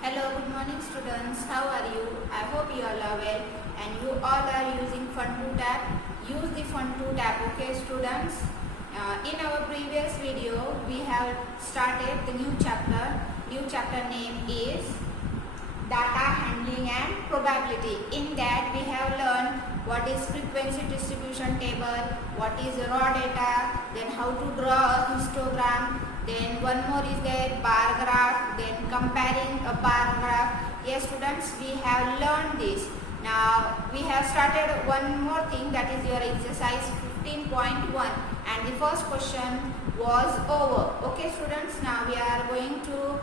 Hello, good morning students. How are you? I hope you all are well and you all are using Fun2 tab. Use the Fun2 tab, okay students? In our previous video, we have started the new chapter. New chapter name is Data Handling and Probability. In that we have learned what is frequency distribution table, what is raw data, then how to draw a histogram, then one more is there bar graph, then comparing a bar graph. Yes students, we have learned this. Now we have started one more thing, that is your exercise 15.1, and the first question was over. Okay students, now we are going to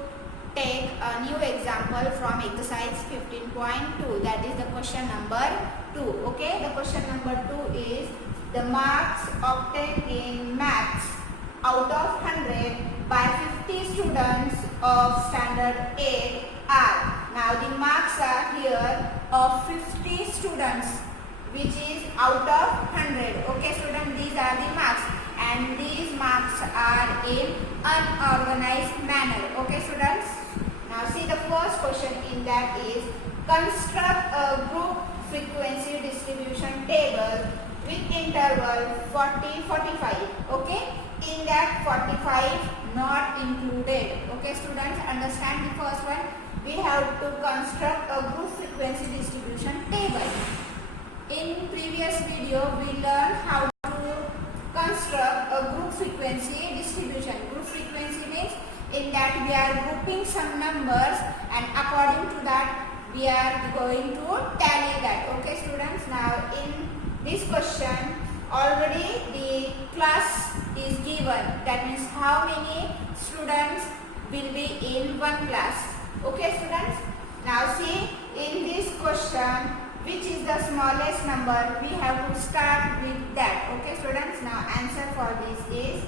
take a new example from exercise 15.2, that is the question number 2. Okay, the question number 2 is the marks obtained in maths out of 100 by 50 students of standard 8 are. Now the marks are here of 50 students, which is out of 100. Okay students, these are the marks and these marks are in unorganized manner. Okay students, now see the first question in that is construct a group frequency distribution table with interval 40-45. Okay, in that 45 not included. Okay students, understand the first one. We have to construct a group frequency distribution table. In previous video we learned how to construct a group frequency distribution. Group frequency means in that we are grouping some numbers and according to that we are going to tally that. Okay students, now in this question already the class is given, that means how many students will be in one class. Okay students, now see in this question which is the smallest number, we have to start with that. Okay students, now answer for this is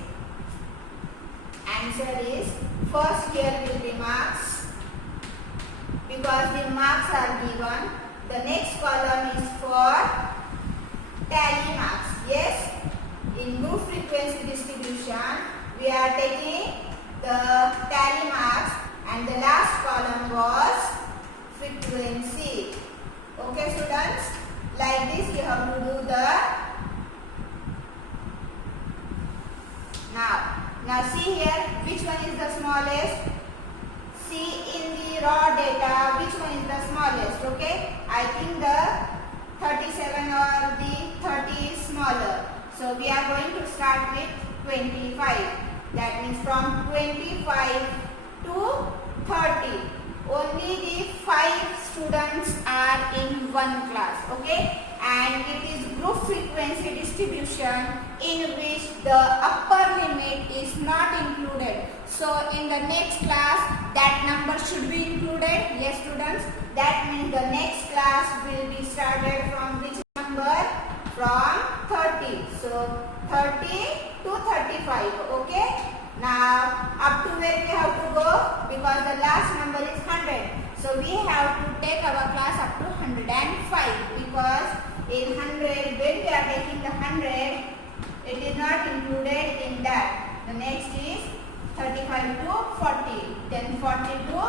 first here will be marks, because the marks are given. The next column is for tally marks. Yes, in group frequency distribution we are taking the tally marks and the last column was frequency. Okay students, like this you have to do the now see here which one is the smallest. See in the raw data which one is the smallest. Okay, I think the 37 or the 30 is smaller, so we are going to start with 25. That means from 25 to 30 only the 5 students are in one class. Okay, and it is group frequency distribution in which the upper limit is not included. So in the next class that number should be included. Yes students, that means the next class will be started from which number? From 30. So 30 to 35. Okay, now up to where we have to go, because the last number is 100. So we have to take our class up to 105, because in 100 when we are taking the 100 it is not included in that. The next is 35 to 40, then 40 to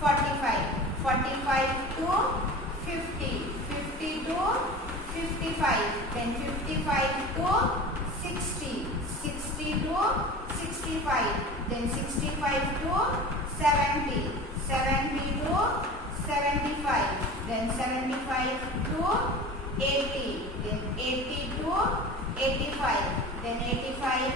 45, 45 to 50, 50 to 55, then 55 to 60, 60 to 65, then 65 to 70, 70 to 75, then 75 to 80, then 80 to 85, then 85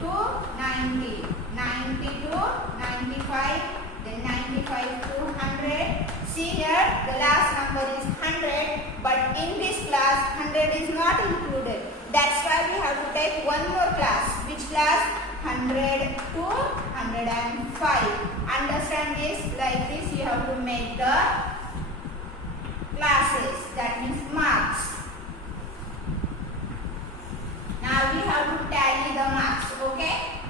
to 90, 90 to 95, then 95 to 100. See here the last number is 100, but in this class 100 is not included. That's why we have to take one more class. Which class? 100 to 105. Understand this? Like this you have to make the classes, that means marks. Now we have to tally the marks. Okay,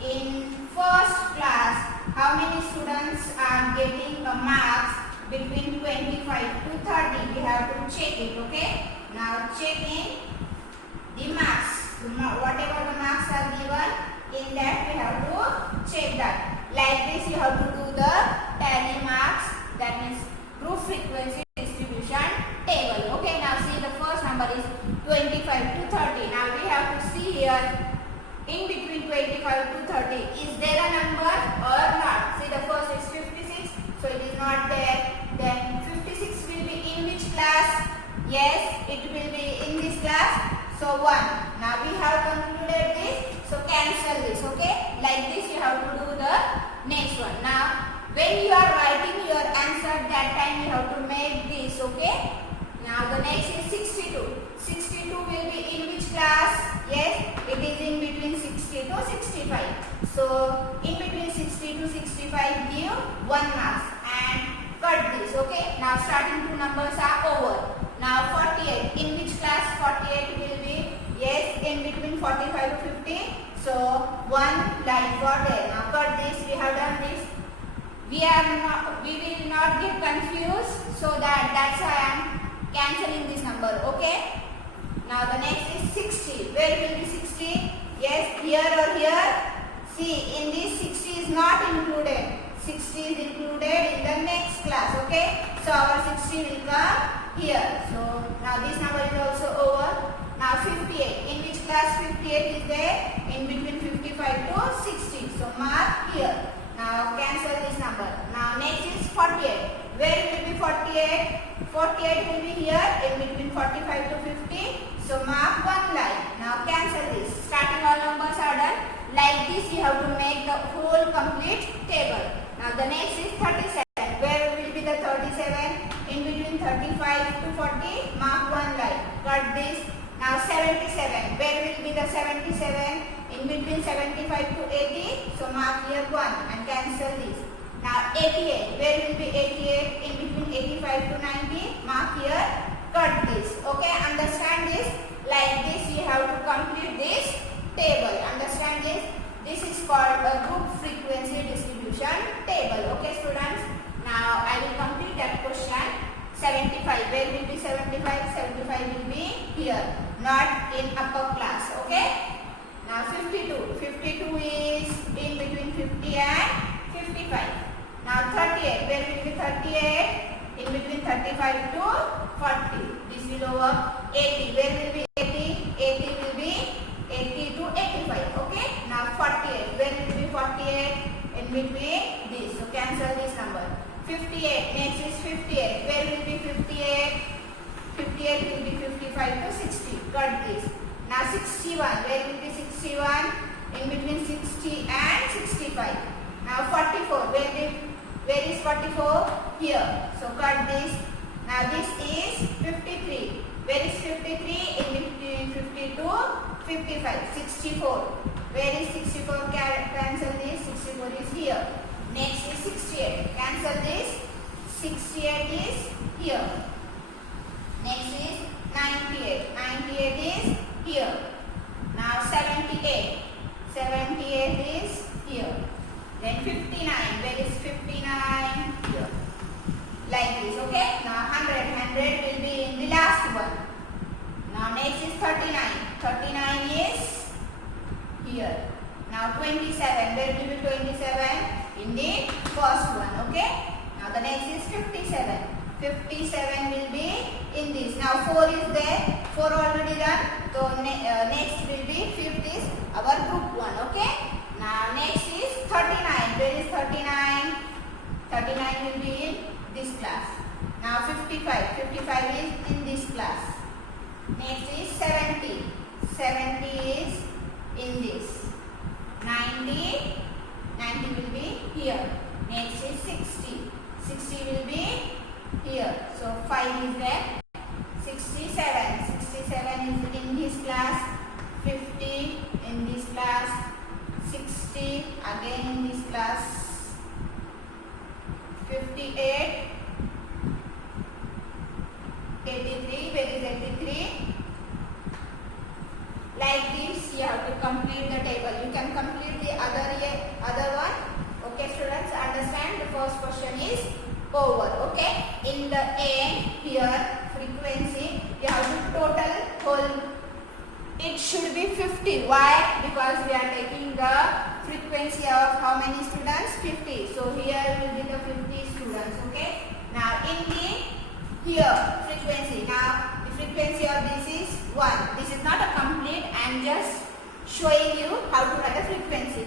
in first class how many students are getting the marks between 25 to 30? We have to check it. Okay, now checking the marks, whatever the marks are given, in that we have to check that. Like this you have to do the tally marks 25 to 30. Is there a number or not? See, the first is 56, so it is not there. Then 56 will be in which class? Yes, it will be in this class. So 1. Now we have concluded this. So cancel this. Okay. Like this you have to do the next one. Now when you are writing your answer, that time you have to make this. Okay. Now the next is 62. 62 will be in which class? Yes, it is in between 60 to 65. So in between 60 to 65 give 1 mark and cut this. Okay. Now starting two numbers are over. Now 48. In which class 48 will be? Yes, in between 45 to 50. So 1 line for there. Now cut this. We have done this. We will not get confused. So that's why I am cancelling this number. Okay. Now the next is 60. Where will be 60? Yes, here or here. See, in this 60 is not included. 60 is included in the next class. Okay. So our 60 will come here. So now this number is also over. Now 58. In which class 58 is there? In between 55 to 60. So mark here. Now cancel this number. Now next is 48. Where will be 48? 48 will be here in between 45 to 50. So mark 1 line. Now cancel this. Starting all numbers are done. Like this you have to make the whole complete table. Now the next is 37. Where will be the 37? In between 35 to 40. Mark 1 line. Cut this. Now 77. Where will be the 77? In between 75 to 80. So mark here 1 and cancel this. Now 88. Where will be 88? In between 85 to 90. Mark here. Cut this. Okay. Understand this? Like this you have to complete this table. Understand this? This is called a group frequency distribution table. Okay students. Now I will complete that question. 75. Where will be 75? 75 will be here. Not in upper class. Okay. Now 52. 52 is in between 50 and 55. Now 38. Where will be 38? In between 35 to 40. This will over 80. Where will be 80? 80 will be 80 to 85. Okay. Now 48. Where will be 48? In between this. So cancel this number. 58. Next is 58. Where will be 58? 58 will be 55 to 60. Cut this. Now 61. Where will be 61? In between 60 and 65. Now 44. Where is 44? Here. So cut this. Now this is 53. Where is 53? In between 50 to 55. 64. Where is 64? Cancel this. 64 is here. Next is 68. Cancel this. 68 is here. Next is 98. 98 is here. Now 78. 78 is here. Then 59. Where is 59? Here. Like this. Okay. Now 100. 100 will be in the last one. Now next is 39. 39 is here. Now 27. Where will be 27? In the first one. Okay. Now the next is 57. 57 will be in this. Now 4 is there. 4 already done. So next will be 5th is our group 1. Okay. Now next is 39. Where is 39? 39 will be in this class. Now 55. 55 is in this class. Next is 70. 70 is in this. 90. 90 will be here. Next is 60. 60 will be here. So 5 is there. 67. 67 is in this class. 50 in this class. 60 again in this class. 58. 83. Where is 83? Like this you have to complete the table. You can complete the other one. Okay students, understand? The first question is over. Okay. In the end here frequency you have to total whole. It should be 50. Why? Because we are taking the frequency of how many students? 50. So here will be the 50 students. Okay. Now in the here frequency. Now the frequency of this is 1. This is not a complete. I am just showing you how to write a frequency.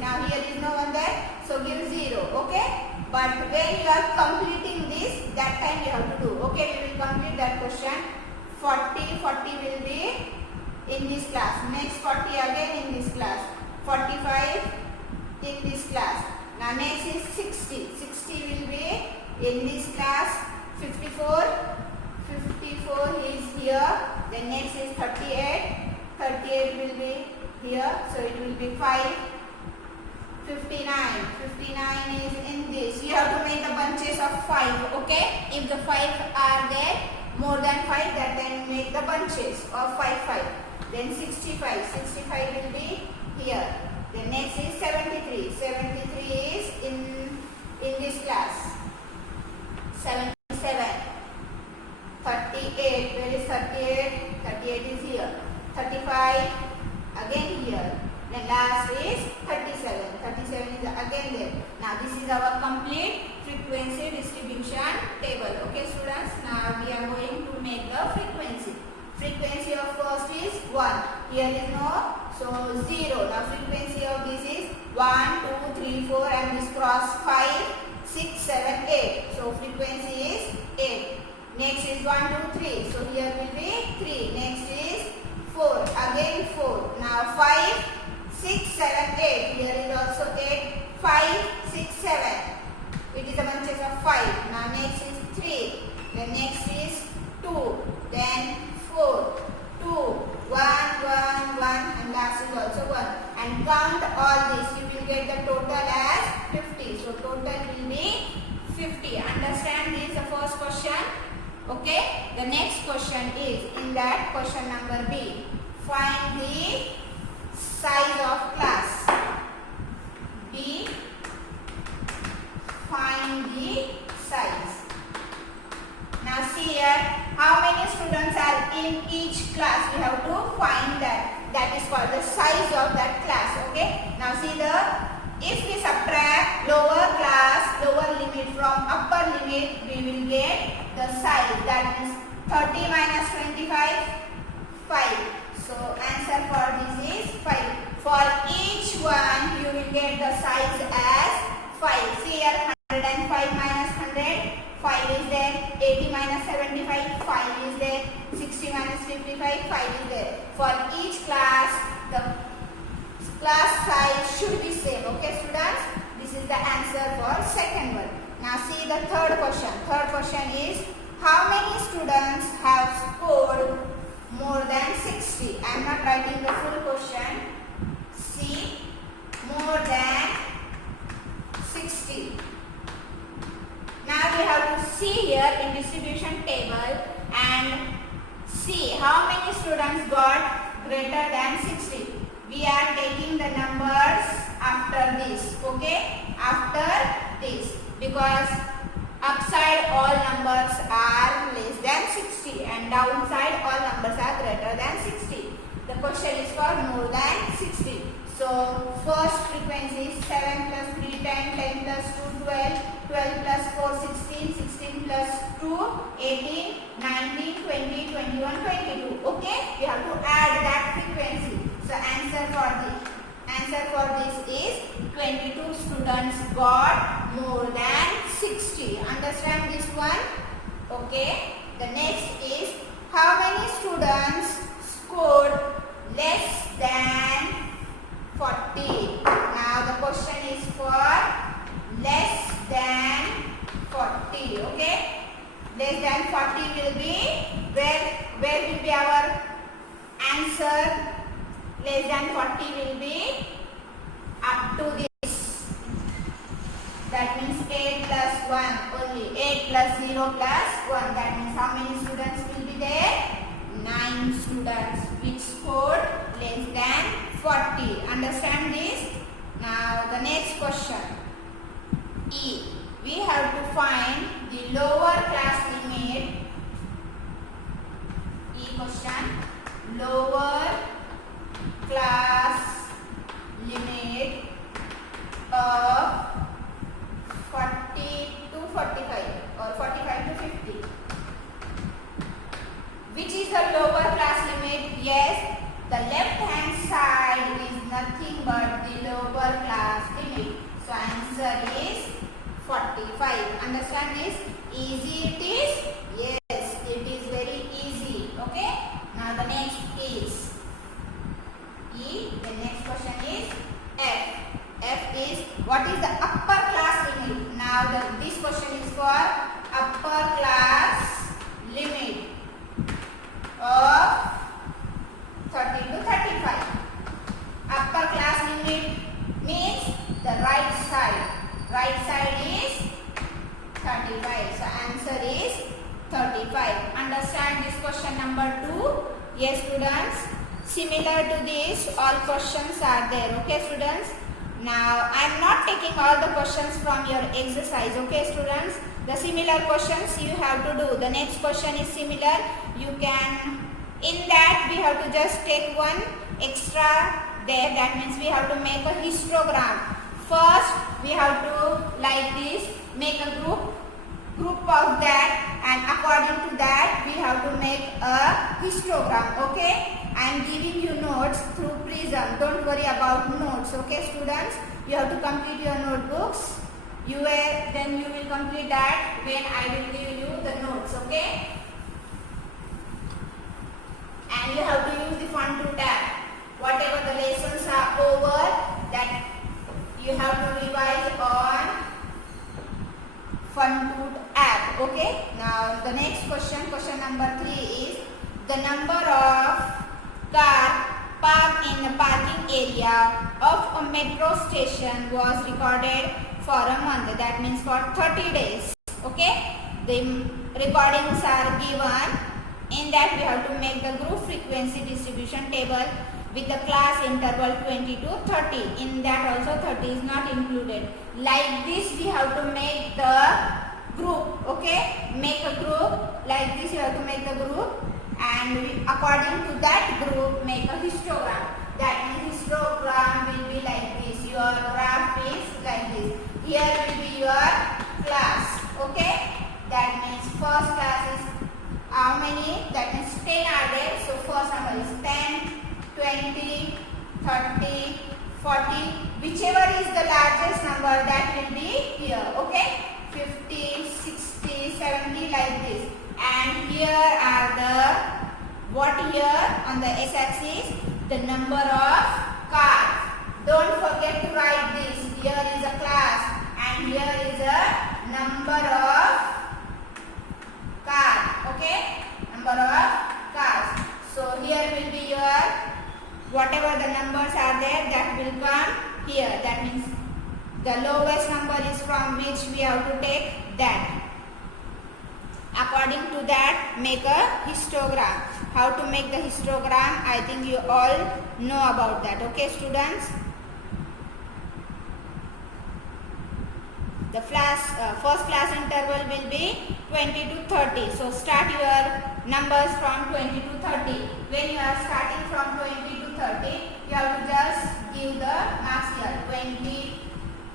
in this class. Next 40 again in this class. 45 in this class. Now next is 60. 60 will be in this class. 54 is here. Then next is 38. 38 will be here. So it will be 5. 59 is in this. You have to make the bunches of 5. Okay. If the 5 are there, more than 5, that then make the bunches of 5. Then 65 will be here. Then next is 73 is in this class. 77. 38, where is 38? 38 is here. 35 again here. Then last is 37. 37 is again there. Now this is our complete frequency distribution table. Okay students, now we are going to make the frequency. Frequency of first is 1. Here is no, so 0. Now frequency of this is 1, 2, 3, 4 and this cross 5, 6, 7, 8. So frequency is 8. Next is 1, 2, 3. So here will be 3. Next is 4. Again 4. Now 5, 6, 7, 8. Here is also 8. 5, 6, 7. It is a bunches of 5. Now next is 3. Then next is 2. Then 4. 2. 1, 1, 1. And last is also 1. And count all this. You will get the total as 50. So total will be 50. Understand this is the first question. Okay. The next question is in that question number B. Find the size of class. B. Find the size. Now see here, how many students are in each class? We have to find that. That is called the size of that class. Okay. Now see if we subtract lower class, lower limit from upper limit, we will get the size. That is 30 minus 25, 5. So answer for this is 5. For each one, you will get the size as 5. See here, 105 minus 100, 5 is there. 80 minus 75, 5 is there. 60 minus 55, 5 is there. For each class, the class size should be same. Okay students, this is the answer for second one. Now see the third question. Third question is, how many students have scored more than 60? I am not writing the full question. See, more than 60. Now we have to see here in distribution table and see how many students got greater than 60. We are taking the numbers after this. Okay, after this, because upside all numbers are less than 60 and downside all numbers are greater than 60. The question is for more than 60. So first frequency is 7 plus 3, 10, 10 plus 2, 12, 12 plus 4, 16, 16 plus 2, 18, 19, 20, 21, 22. Okay, we have to add that frequency. So answer for this is 22 students got more than 60. Understand this one? Okay. The next is, how many students scored less than 40? Now the question is for less than 40. Okay. Less than 40 will be where will be our answer? Less than 40 will be up to this. That means 8 plus 1 only. 8 plus 0 plus 1. That means how many students will be there? 9 students which scored less than 40. Understand this? Now the next question. E. We have to find the lower class limit. E question. Lower class limit of 40 to 45 or 45 to 50. Which is the lower class limit? Yes, the left hand side is nothing but the lower class limit. So answer is 45. Understand this? Easy it is? Yes, it is very easy. Okay. Now the next is What is the upper class limit? Now this question is for upper class limit of 30 to 35. Upper class limit means the right side. Right side is 35. So answer is 35. Understand this question number 2? Yes, students. Similar to this, all questions are there. Okay, students. Now I am not taking all the questions from your exercise. Okay, students. The similar questions you have to do. The next question is similar. You can, in that we have to just take one extra there. That means we have to make a histogram. First we have to, like this, make a group of that, and according to that we have to make a histogram. Okay, I am giving you notes through Prism. Don't worry about notes. Okay, students, you have to complete your notebooks. Then you will complete that when I will give you the notes. Okay, and you have to use the Fun2 tab. Whatever the lessons are over, that you have to revise on Fun2 app. Okay, now the next question, question number 3 is the number of cars parked in the parking area of a metro station was recorded for a month. That means for 30 days. Okay, the recordings are given. In that we have to make the group frequency distribution table with the class interval 20 to 30. In that also 30 is not included. Like this we have to make the group. Okay, make a group like this. You have to make the group, and according to that group make a histogram. That means histogram will be like this. Your graph is like this. Here will be your class. Okay, that means first class is how many? That means 10 are there. So first number is 10, 20, 30, 40. Whichever is the largest number, that will be here. Okay, 50, 60, 70, like this. And here are the, what here on the x-axis? The number of cars. Don't forget to write this. Here is a class and here is a number of cars. Okay, number of cars. So here will be your, whatever the numbers are there, that will come here. That means the lowest number is from which we have to take that. According to that, make a histogram. How to make the histogram, I think you all know about that. Okay, students. The first class interval will be 20 to 30. So start your numbers from 20 to 30. When you are starting from 20 to 30, you have to just give the marks here. 20,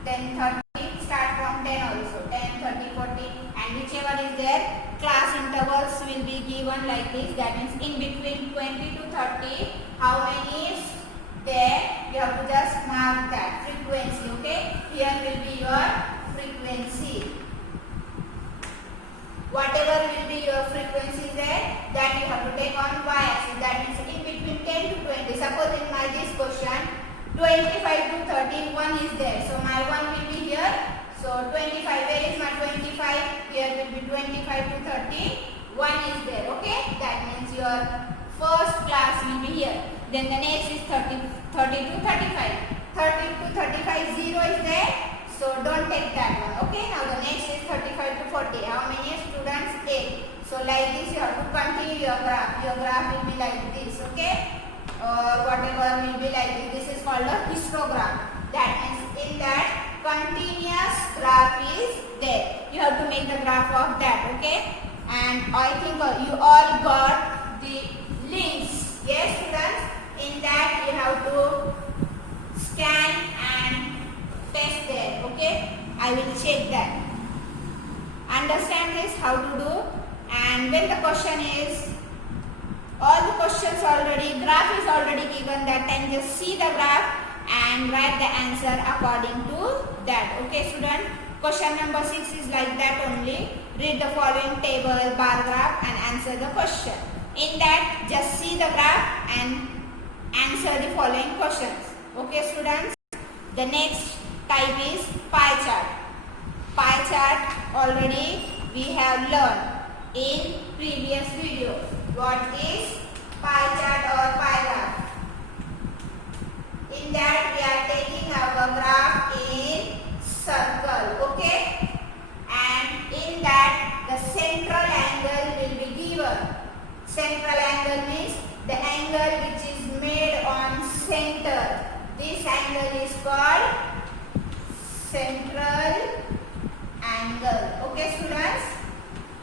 then 30, start from 10 also. 10, 30, 40, and whichever is there, class intervals will be given like this. That means in between 20 to 30, how many is there? You have to just mark that frequency. Okay, here will be your frequency. Whatever will be your frequency there, that you have to take on y-axis. That means in between 10 to 20. Suppose in my this question, 25 to 30, 1 is there. So my 1 will be here. So 25, where is my 25? Here will be 25 to 30, 1 is there. Okay, that means your first class will be here. Then the next is 30 to 35. 30 to 35, 0 is there. So don't take that one. Okay, now the next is 35 to 40. How many students? 8. So like this you have to continue your graph. Your graph will be like this. Okay, or whatever will be like this. This is called a histogram. That means in that continuous graph is there. You have to make the graph of that. Okay, and I think you all got the links. Yes, students. In that you have to scan and test there. Okay, I will check that. Understand this, how to do. And when the question is, all the questions already, graph is already given, that time just see the graph and write the answer according to that. Okay, student. Question number 6 is like that only. Read the following table, bar graph, and answer the question. In that, just see the graph and answer the following questions. Okay, students. The next type is pie chart. Pie chart already we have learned in previous video. What is pie chart or pie graph? In that we are taking our graph in circle, okay? And in that the central angle will be given. Central angle means the angle which is made on center. This angle is called central angle. Okay students?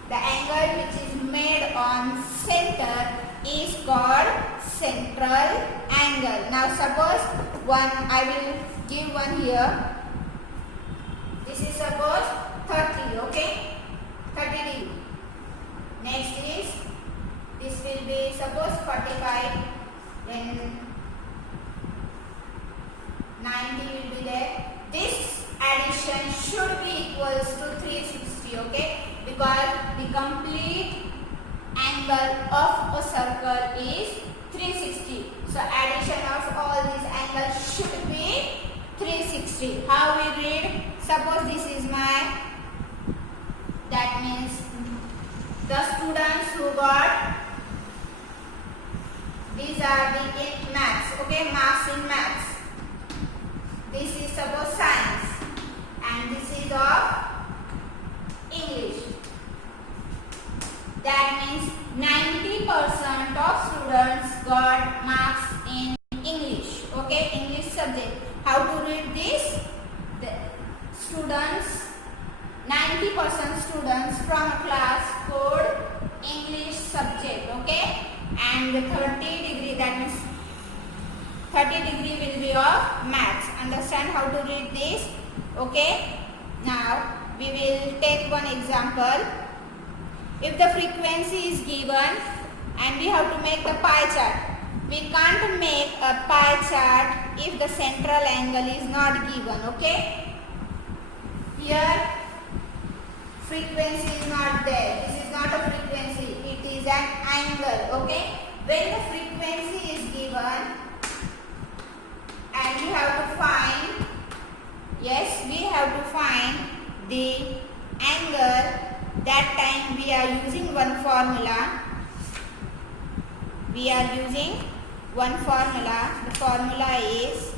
The angle which is made on center is called central angle. Now suppose I will give one here. This is suppose 30, okay? 30 degree. Next is, this will be suppose 45, then 90 will be there. This addition should be equals to 360, okay? Because the complete angle of a circle is 360. So addition of all these angles should be 360. How we read? Suppose this is my, that means the students who got, these are the in maths, okay, marks in maths. This is suppose science and this is of English. That means 90% of students got marks in English, okay, English subject. How to read this? The students, 90% students from a class scored English subject, okay, and the 30 degree, that means 30 degree will be of maths. Understand how to read this? Okay. Now we will take one example. If the frequency is given and we have to make the pie chart, we can't make a pie chart if the central angle is not given, okay? Here frequency is not there. This is not a frequency, it is an angle, okay? When the frequency is given and we have to find, yes, we have to find the angle. That time we are using one formula. We are using one formula. The formula is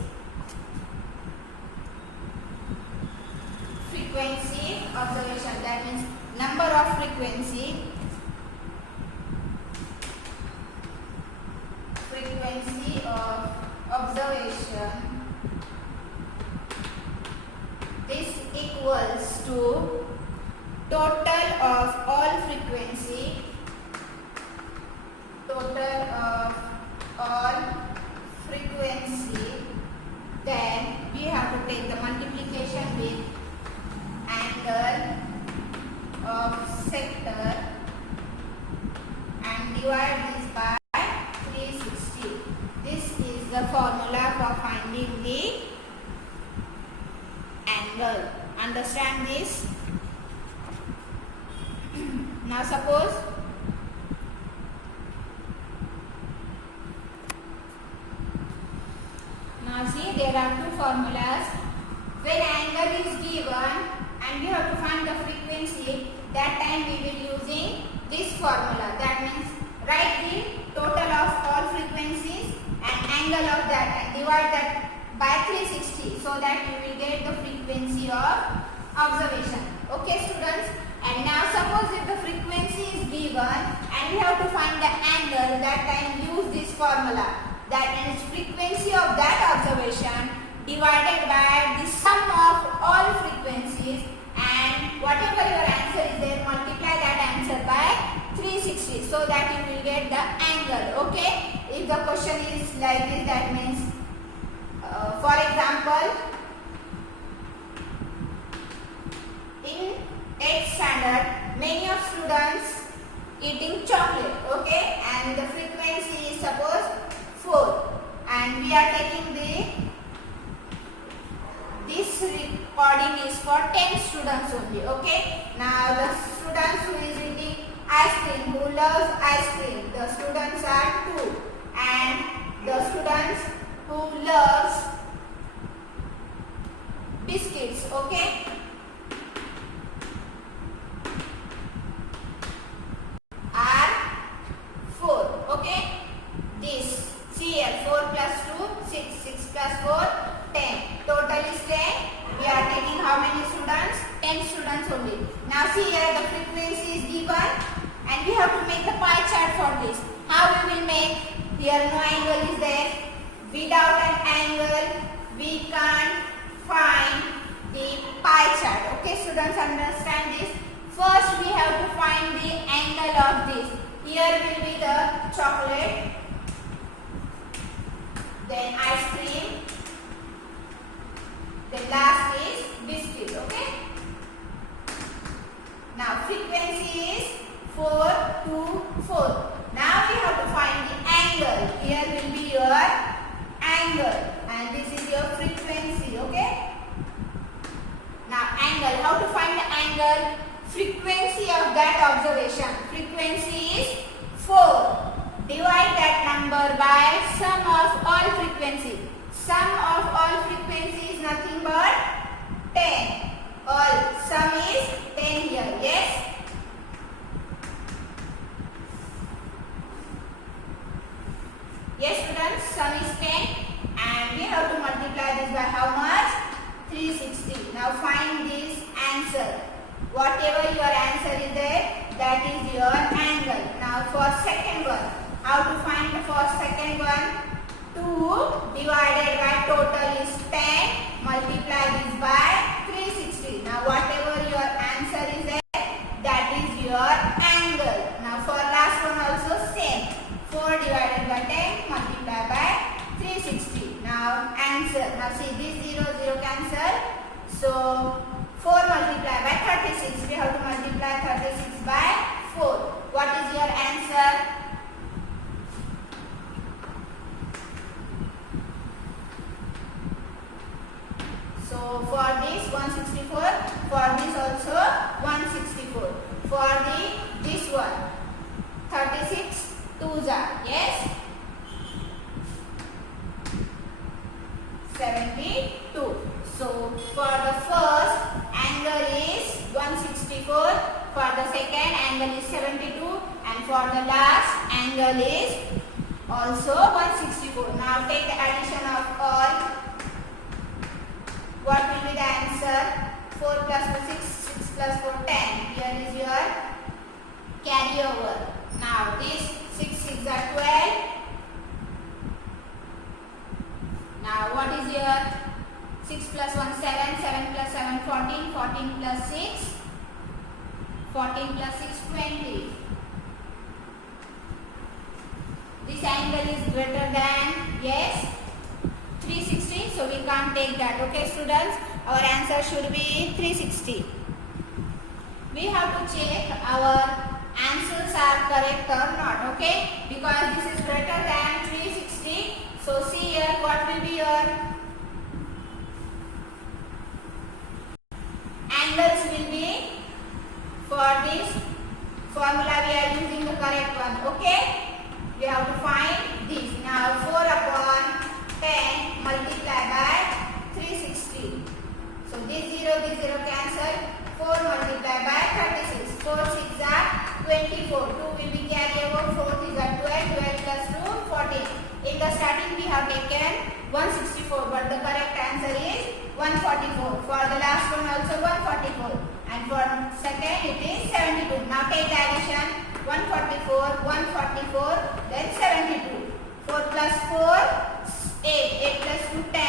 frequency observation. That means number of frequency. Frequency of observation. This equals to total of all frequency, total of all frequency, then we have to take the multiplication with angle of sector and divide this by 360. This is the formula for finding the angle. Understand this? Now suppose see there are two formulas. When angle is given and we have to find the frequency, that time we will using this formula. That means write the total of all frequencies and angle of that and divide that by 360 so that you will get the frequency of observation. Okay students? And now suppose if the frequency is given and we have to find the angle, that time use this formula. That means frequency of that observation divided by the sum of all frequencies, and whatever your answer is there, multiply that answer by 360 so that you will get the angle. Okay? If the question is like this, that means for example, in 8th standard, many of students eating chocolate, okay, and the frequency is suppose 4, and we are taking this recording is for 10 students only, okay. Now the students who is eating ice cream, who loves ice cream, the students are 2, and the students who loves biscuits. Okay. R 4. Okay. This see here 4 plus 2 6, 6 plus 4 10. Total is 10. We are taking how many students? 10 students only. Now see here the frequency is given and we have to make the pie chart for this. How we will make? Here no angle is there. Without an angle we can't find the pie chart. Okay, students, understand this. First we have to find the angle of this. Here will be the chocolate, then ice cream, the last is biscuit. Okay. Now frequency is 4 to 4. Now we have to find the angle. Here will be your angle and this is your frequency. Okay. Now angle. How to find the angle? Frequency of that observation. Frequency is 4. Divide that number by sum of all frequency. Sum of all frequency is nothing but 10. All sum is 10 here. Yes. Yes, students. Sum is 10 and we have to multiply this by how much? 360. Now find this answer. Whatever your answer is there, that is your angle. Now for second one, how to find for second one? 2 divided by total is 10, multiply this by 360. Now whatever your answer is there, that is your angle. Now for last one also same. 4 divided by 10, multiply by 360. Now answer. Now see this 0, 0 cancel. So 4 multiplied by 36. We have to multiply 36 by 4. What is your answer? So for this 164, for this also 164. For this one 36 2s are, yes, 72. So for the first angle is 164, for the second angle is 72 and for the last angle is also 164. Now take the addition of all. What will be the answer? 4 plus 4 6, 6 plus 4 10. Here is your carryover. Now this 6 6 are 12. Now what is your 6 plus 1 7, 7 plus 7 14, 14 plus 6, 14 plus 6 20. This angle is greater than, yes, 360, so we can't take that. Okay students, our answer should be 360. We have to check our answers are correct or not, okay, because this is greater than 360. So see here, what will be your angles will be? For this formula we are using the correct one. Okay, we have to find this. Now 4 upon 10 multiply by 360. So this 0 cancel. 4 multiply by 36. 4 6 are 24. 2 will be carry over. 4 is at 12. 12 plus 2 14. In the starting we have taken 164, but the correct answer is 144. For the last one also 144, and for second it is 72. Now take the addition. 144, 144, then 72. 4 plus 4 8, 8 plus 2 10.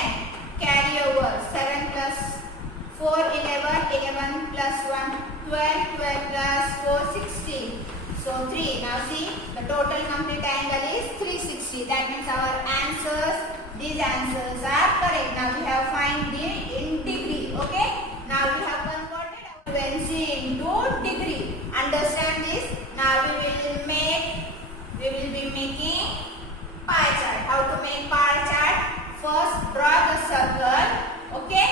Carry over. 7 plus 4 11, 11 plus 1 12, 12 plus 4 16. So 3. Now see, the total complete angle is 360. That means our answers, these answers are correct. Now we have find the in degree. Okay. Now we have converted our frequency into degree. Understand this? Now we will be making pie chart. How to make pie chart? First draw the circle. Okay.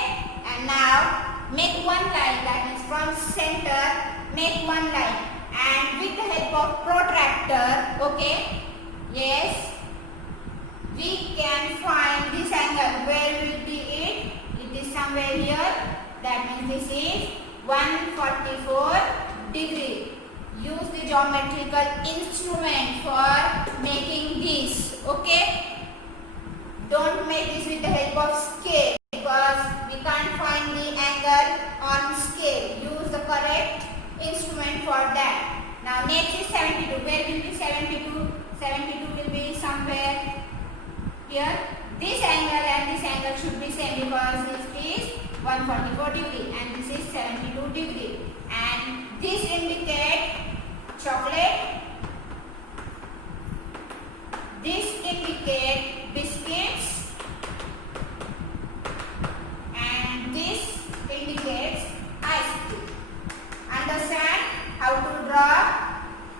And now make one line. That means from center make one line. And with the help of protractor, okay, yes, we can find this angle. Where will be it? It is somewhere here. and this is 144 degree. Use the geometrical instrument for making this. Okay. Don't make this with the help of scale because we can't find the angle on scale. Use the correct instrument for that. Now next is 72. Where will be 72? 72 will be somewhere here. This angle and this angle should be same because this is 144 degree and this is 72 degree. And this indicate chocolate. This indicate biscuits. And this indicates ice cream. Understand how to draw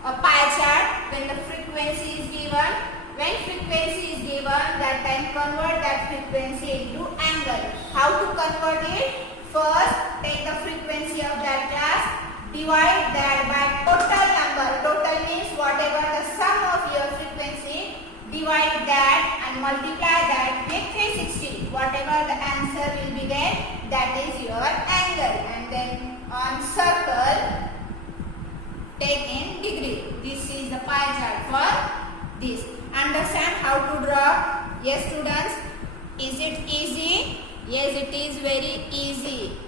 a pie chart when the frequency is given. When frequency is given, that time convert that frequency into angle. How to convert it? First, take the frequency of that class, divide that by total number. Total means whatever the sum of your frequency, divide that and multiply that with 360. Whatever the answer will be there, that is your angle. And then on circle, take in degree. This is the pie chart for this. Understand how to draw? Yes, students. Is it easy? Yes, it is very easy.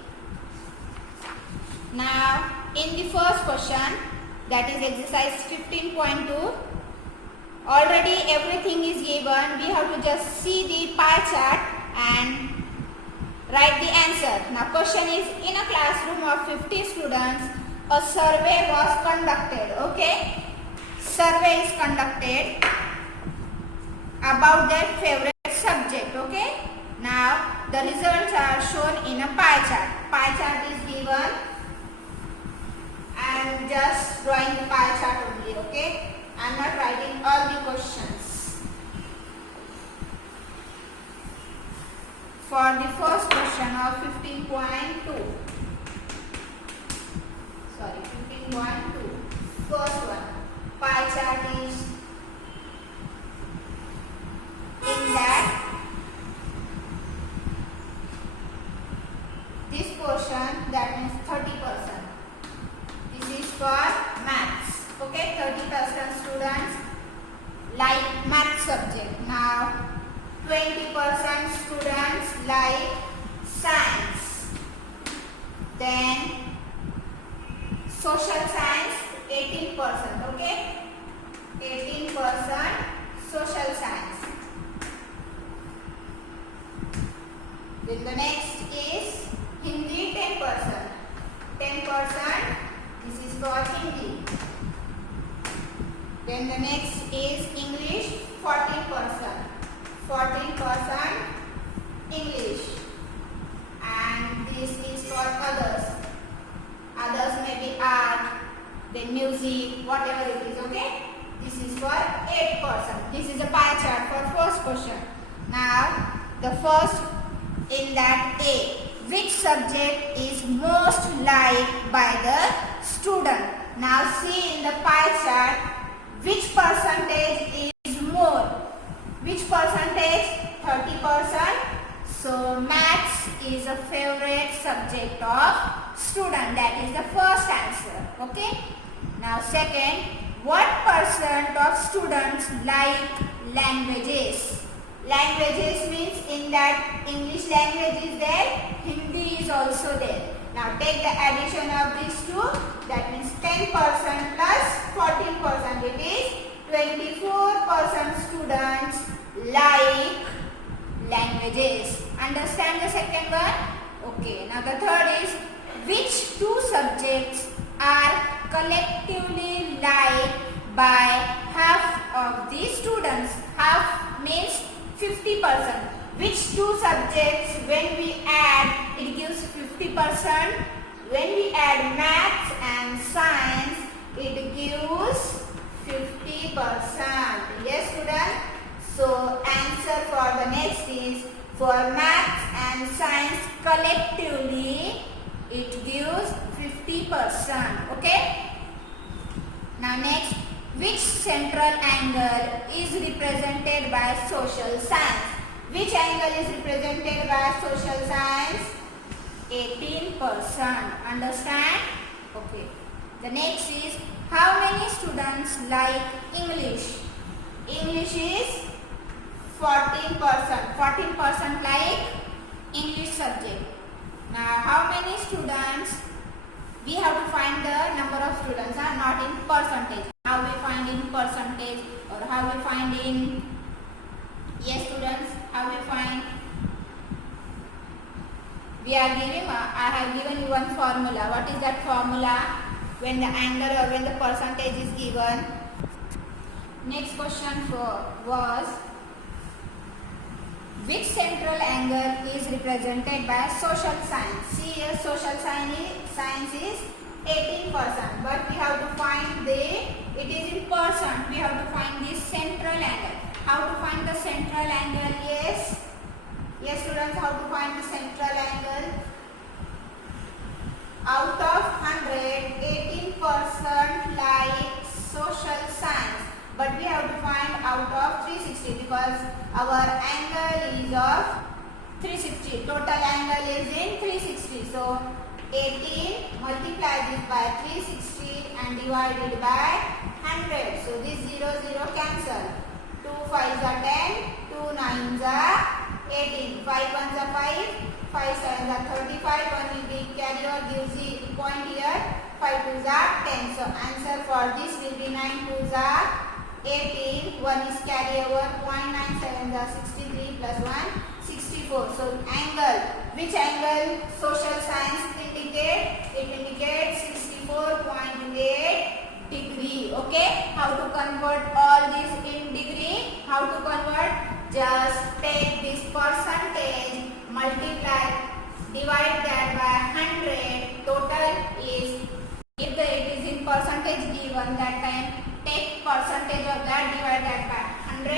Now, in the first question, that is exercise 15.2, already everything is given. We have to just see the pie chart and write the answer. Now, question is, in a classroom of 50 students, a survey was conducted. Okay? Survey is conducted about their favorite subject. Okay, now the results are shown in a pie chart. Pie chart is given. I am just drawing the pie chart only. Okay, I am not writing all the questions. For the first question of 15.2, sorry, 15.2, first one, pie chart is in that this portion, that means 30%. This is for maths. Okay, 30% students like math subject. Now 20% students like science. Then social science 18%. Okay, 18% social science. Then the next is Hindi 10%. 10%, this is for Hindi. Then the next is English 14%. 14% English. And this is for others. Others may be art, then music, whatever it is. Okay. This is for 8%. This is a pie chart for first question. Now the first in that A, which subject is most liked by the student? Now see in the pie chart which percentage is more. Which percentage? 30%. So maths is a favorite subject of student. That is the first answer. Okay. Now second, what percent of students like languages? Languages means in that English language is there, Hindi is also there. Now take the addition of these two, that means 10% plus 14%, it is 24% students like languages. Understand the second one? Okay, now the third is, which two subjects are collectively liked by half of the students? Half means 50%. Which two subjects, when we add, it gives 50%. When we add maths and science, it gives 50%. Yes, students? So answer for the next is, for maths and science collectively, it gives 50%. Okay? Now next, which central angle is represented by social science? Which angle is represented by social science? 18%. Understand? Okay. The next is, how many students like English? English is 14%. 14% like English subject. Now, how many students? We have to find the number of students, not in percentage. How we find in percentage, or how we find in, yes students, how we find? We are giving, I have given you one formula. What is that formula? When the angle or when the percentage is given. Next question was, which central angle is represented by social science? See here, social science is 18%, but we have to find it is in percent. We have to find the central angle. How to find the central angle? Yes students, how to find the central angle? Out of 100, 18% like social science, but we have to find out of 360 because our angle is of 360. Total angle is in 360. So 18, multiply this by 360 and divide it by 100. So this 0 cancel. 2 5s are 10, 2 9s are 18, 5 1s are 5, 5 7s are 35, 1 will be carry over, gives the point here, 5 2s are 10. So answer for this will be 9 2s are 18, 1 is carry over, 0.97s are 63 plus 1, 64. So angle, which angle social science indicate? It indicates 64.8 degree. Okay, how to convert all this in degree? How to convert? Just take this percentage, multiply, divide that by 100. Total is, if it is in percentage given, that time take percentage of that, divide that by 100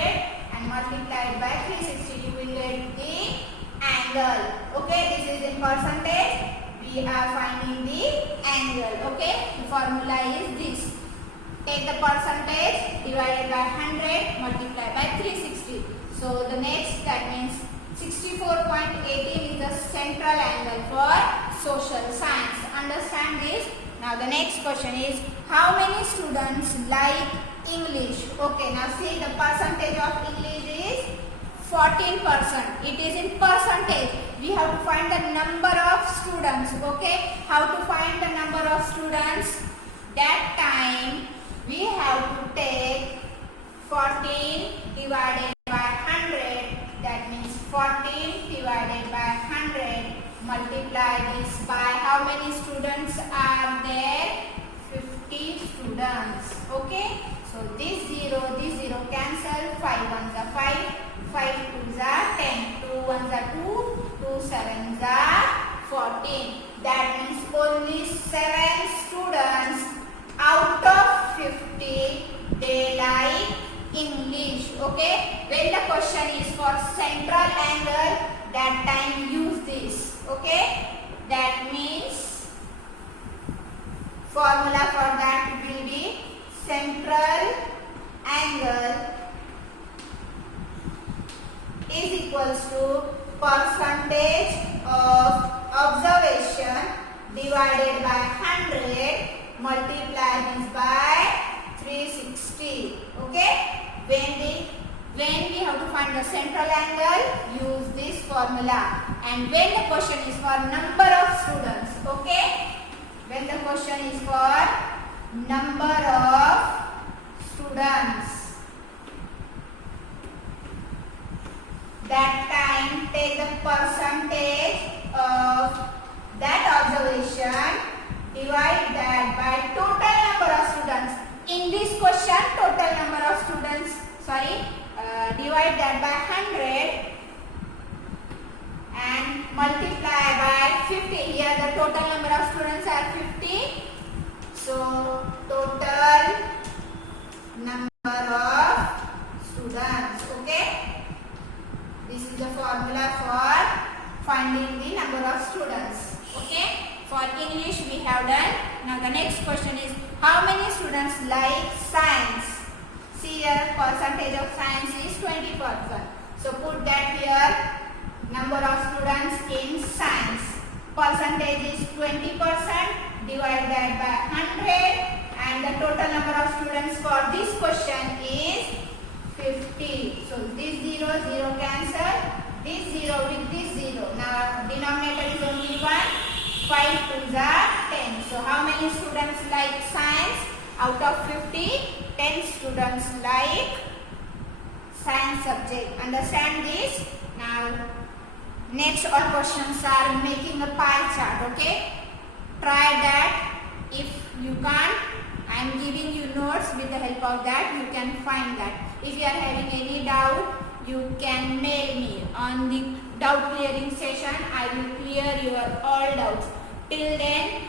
and multiply it by 360. You will get the angle. Okay, this is in percentage. We are finding the angle. Okay, the formula is this. Take the percentage, divided by 100, multiply by 360. So the next, that means 64.18 is the central angle for social science. Understand this? Now the next question is, how many students like English? Okay, now see the percentage of English is 14%. It is in percentage. We have to find the number of students. Okay, how to find the number of students? That time we have to take 14 divided by 100. That means 14 divided by 100. Multiply this by how many students are there? 50 students. Okay. So this 0 cancel. 5 1s are 5. 5 2s are 10. 2 1s are 2. 2 7s are 14. That means only 7 students out of 50 they like English. Okay. When the question is for central angle, that time use this. Okay. That means formula for that will be central angle is equals to percentage of observation divided by 100, multiply this by 360. Okay. When we have to find the central angle, use this formula. And when the question is for number of students, okay, when the question is for number of students, that time take the percentage of that observation, divide that by total number of students. In this question, total number of students, divide that by 100 and multiply by 50. Here the total number of students are 50. So total number of students. Okay. This is the formula for finding the number of students. Okay. For English we have done. Now the next question is, how many students like science? See here, percentage of science is 20%. So put that here, number of students in science. percentage is 20%, divide that by 100, and the total number of students for this question is 50. So this 0 cancel, this 0 with this 0. Now denominator is only 1, 5 2s are 10. So how many students like science? Out of 50, 10 students like science subject. Understand this? Now next all questions are making a pie chart. Okay, try that. If you can't, I am giving you notes. With the help of that you can find that. If you are having any doubt, you can mail me. On the doubt clearing session I will clear your all doubts. Till then,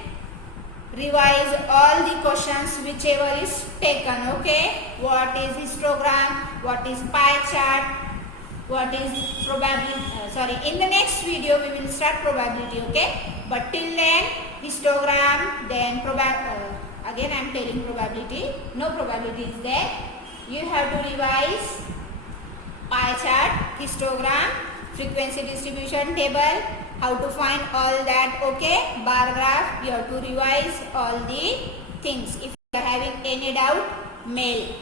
revise all the questions whichever is taken. Okay, what is histogram, what is pie chart, what is probability. In the next video we will start probability. Okay, but till then histogram, then again I am telling probability, no probability is there. You have to revise pie chart, histogram, frequency distribution table, how to find all that. Okay, bar graph, you have to revise all the things. If you are having any doubt, mail.